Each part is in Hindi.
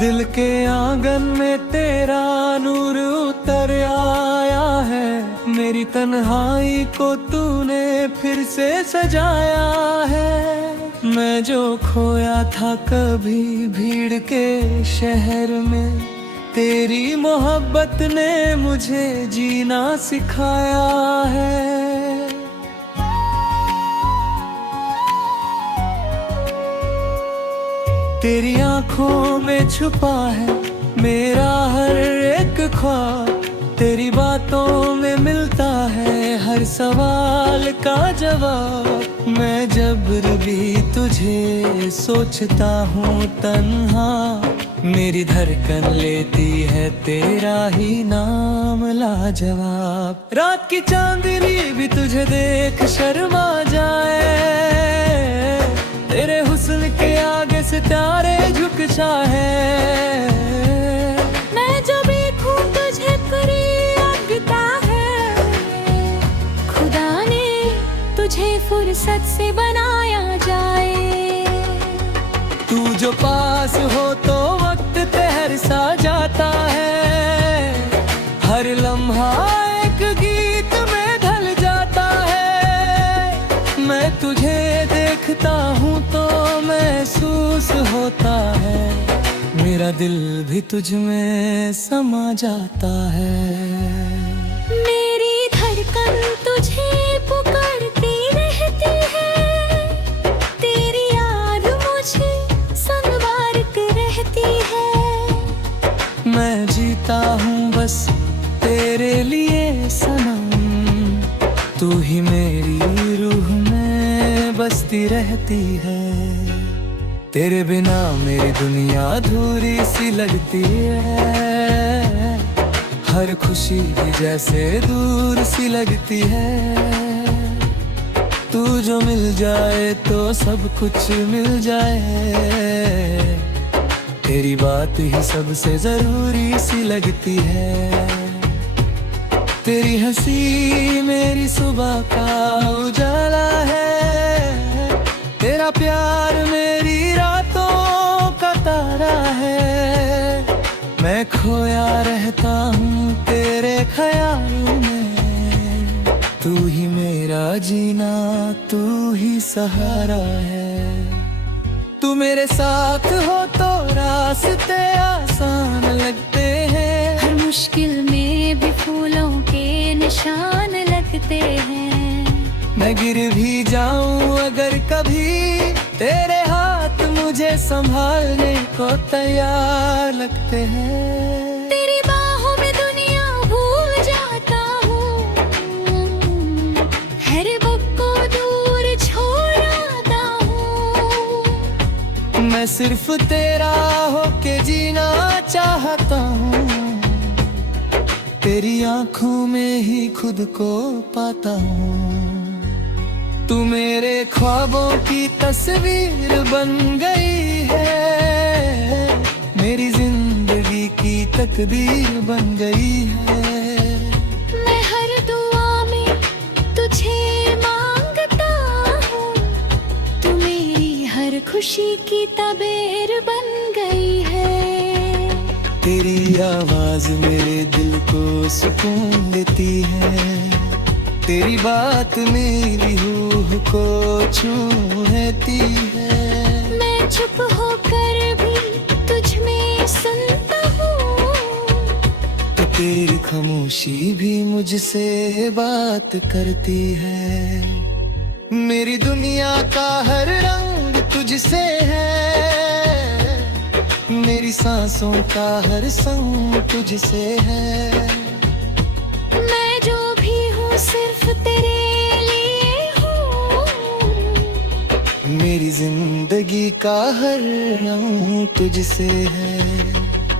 दिल के आंगन में तेरा नूर उतर आया है। मेरी तन्हाई को तूने फिर से सजाया है। मैं जो खोया था कभी भीड़ के शहर में, तेरी मोहब्बत ने मुझे जीना सिखाया है। तेरी आंखों में छुपा है मेरा हर एक ख्वाब। तेरी बातों में मिलता है हर सवाल का जवाब। मैं जब भी तुझे सोचता हूँ तन्हा, मेरी धड़कन लेती है तेरा ही नाम लाजवाब। रात की चांदनी भी तुझे देख शर्मा जाए, तेरे हुस्न के आगे सितारे झुक जाए। मैं जो देखूं तुझे करीब लगता है, खुदा ने तुझे फुर्सत से बनाया जाए। तू जो पास हो तो वक्त ठहर सा जाता है। हर लम्हा एक गीत में ढल जाता है। मैं तुझे देखता हूँ तो महसूस होता है, मेरा दिल भी तुझ में समा जाता है। मेरी धड़कन तुझे पुकारती रहती है, तेरी याद मुझे संवार के रहती है। मैं जीता हूँ बस तेरे लिए सनम, तू ही मेरी रूह में बसती रहती है। तेरे बिना मेरी दुनिया अधूरी सी लगती है। हर खुशी भी जैसे दूर सी लगती है। तू जो मिल जाए तो सब कुछ मिल जाए। तेरी बात ही सबसे जरूरी सी लगती है। तेरी हंसी मेरी सुबह का उजाला है। तेरा प्यार मेरी रातों का तारा है। मैं खोया रहता हूँ तेरे ख्यालों में। तू ही मेरा जीना, तू ही सहारा है। तू मेरे साथ हो तो रास्ते आसान लगते हैं। हर मुश्किल में भी फूलों के निशान लगते हैं। मैं गिर भी जाऊं अगर कभी, तेरे हाथ मुझे संभालने को तैयार लगते हैं। तेरी बाहों में दुनिया भूल जाता हूँ, हर वक्त को दूर छोड़ आता हूँ। मैं सिर्फ तेरा होके जीना चाहता हूँ। तेरी आंखों में ही खुद को पाता हूँ। तू मेरे ख्वाबों की तस्वीर बन गई है। मेरी जिंदगी की तकदीर बन गई है। मैं हर दुआ में तुझे मांगता हूँ, तू मेरी हर खुशी की तबीर बन गई है। तेरी आवाज मेरे दिल को सुकून देती है। तेरी बात मेरी रूह को छूती है। मैं चुप होकर भी तुझ में सुनता हूँ, तो तेरी खामोशी भी मुझसे बात करती है। मेरी दुनिया का हर रंग तुझसे है। मेरी सांसों का हर संग तुझसे है। मैं जो भी हूँ सिर्फ तेरे लिए हूँ। मेरी जिंदगी का हर रंग तुझसे है।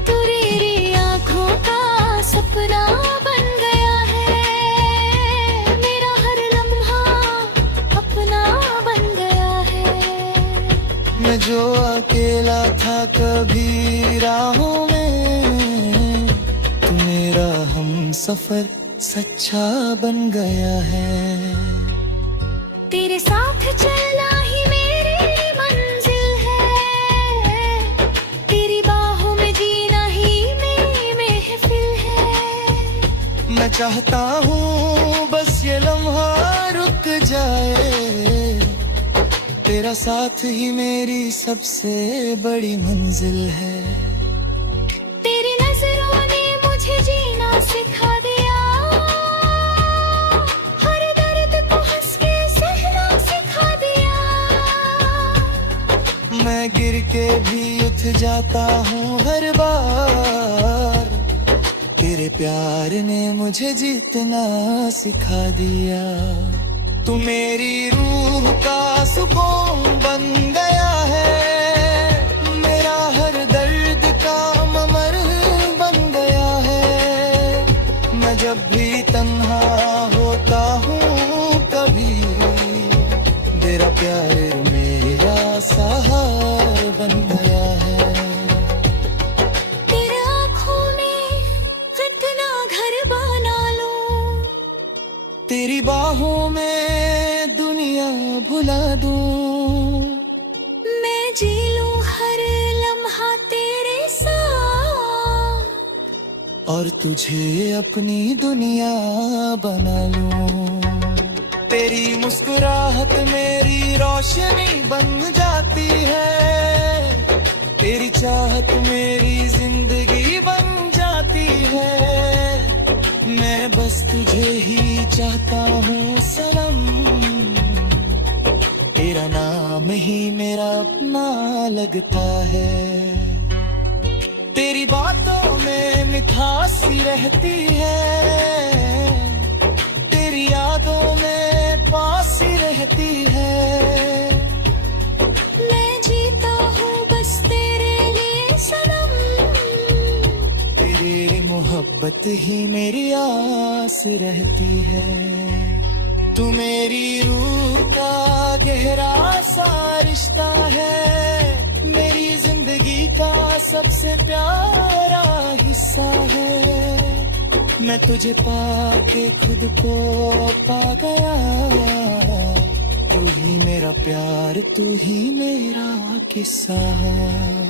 तू तेरी आँखों का सपना बन गया है। मेरा हर लम्हा अपना बन गया है। मैं जो अकेला था कभी राहों में, तू मेरा हम सफर सच्चा बन गया है। तेरे साथ चलना ही मेरी मंजिल है। तेरी बाहों में चाहता हूँ बस ये लम्हा रुक जाए, तेरा साथ ही मेरी सबसे बड़ी मंजिल है। तेरी नजरों ने मुझे जीना सिखा दिया, हर दर्द को हंस के सहना सिखा दिया। मैं गिर के भी उठ जाता हूँ हर बार, तेरे प्यार ने मुझे जीतना सिखा दिया। तू मेरी रूह का सुकून बन गया है, मेरा हर दर्द का ममर बन गया है। मैं जब भी तन्हा होता हूँ कभी, तेरा प्यार मेरा सहारा बन गया है। तेरे आँखों में इतना घर बना लूं, तेरी बाहों में दुनिया भुला दूं, मैं जी लूं हर लम्हा तेरे साथ, और तुझे अपनी दुनिया बना लूं। तेरी मुस्कुराहट मेरी रोशनी बन जाती है, तेरी चाहत मेरी जिंदगी बन जाती है। मैं बस तुझे ही चाहता हूँ सनम, तेरा नाम ही मेरा अपना लगता है। तेरी बातों में मिठास रहती है, तेरी यादों में पास रहती है। मैं जीता हूँ बस तेरे लिए सनम, तेरी मोहब्बत ही मेरी आस रहती है। तू मेरी रूह का गहरा सा रिश्ता है, मेरी जिंदगी का सबसे प्यारा हिस्सा है। मैं तुझे पाके खुद को पा गया, तू ही मेरा प्यार, तू ही मेरा किस्सा है।